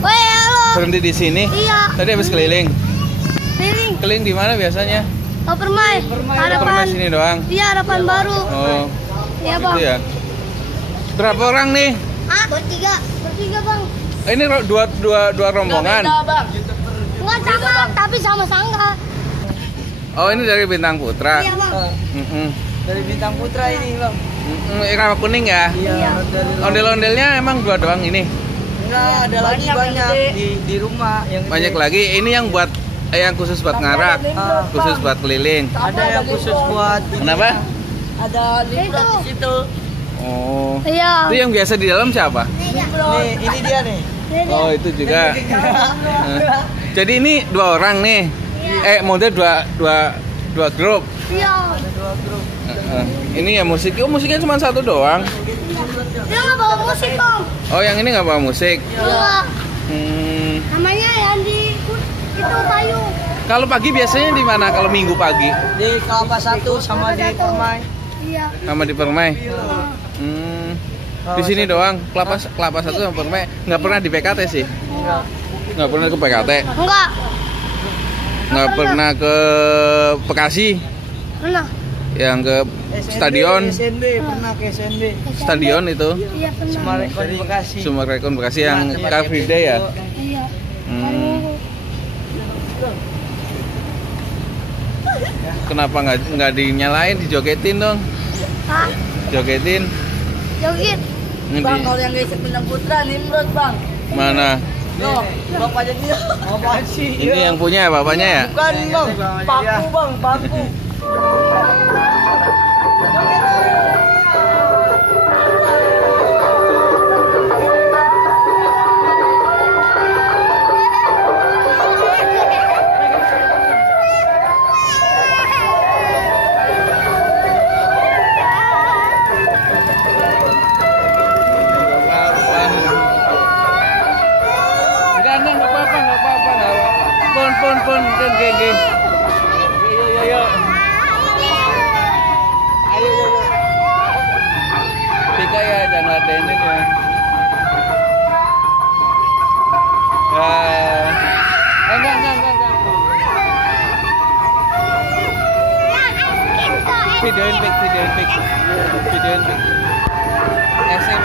Woi, halo. Berhenti di sini? Iya. Tadi habis keliling. Keliling. Keliling di mana biasanya? Oh, Permai. Permai sini doang. Iya, harapan baru. Oh. Iya, Bang. Itu ya. Berapa orang nih? Ah, bertiga. Bertiga, Bang. Ini dua rombongan. Enggak sama, tapi sama sangga. Oh, ini dari Bintang Putra. Iya, Bang. Dari Bintang Putra ini, Bang. Rawa kuning ya? Iya. Ondel-ondelnya emang dua doang ini? Enggak, ada lagi banyak di rumah yang gede. Banyak lagi. Ini yang buat yang khusus buat ngarak, khusus buat keliling. Ada yang khusus buat Kenapa? ada limbrat di situ. Oh. Iya. Itu yang biasa di dalam siapa? Nih, ini dia nih. Oh, itu juga. Jadi ini dua orang nih. Model dua grup. Iya. Ada 2 grup. Ini ya musik. Oh, musiknya cuma satu doang. Dia nggak bawa musik, Bang. Oh, yang ini nggak bawa musik. Iya. Namanya yang di itu kayu. Kalau pagi biasanya di mana? Kalau minggu pagi? Di Kelapa 1 sama di Permai. Iya. Sama di Permai. Di sini doang. Kelapa 1 sama Permai. Nggak pernah di PKT sih. Nggak pernah ke PKT. Enggak. Nggak pernah ke Bekasi. Pernah. Yang ke stadion. SNB, pernah ke SNB. Stadion itu. Iya, pernah. Sumarekon Bekasi. Sumarekon Bekasi yang Car Free Day ya. Iya. Kenapa nggak dinyalain, dijogetin dong? Hah? Jogetin. Joget. Bang, kalau yang geser Bintang Putra Nimrod, Bang. Mana? Loh, bapaknya dia. Apaan sih? Ini yang punya bapaknya ya? Bukan, Bang. Paku, Bang, paku. Pon, geng. Ayo. Tika ya, jangan ladenin ya. Enggak. Videoin pic. SM.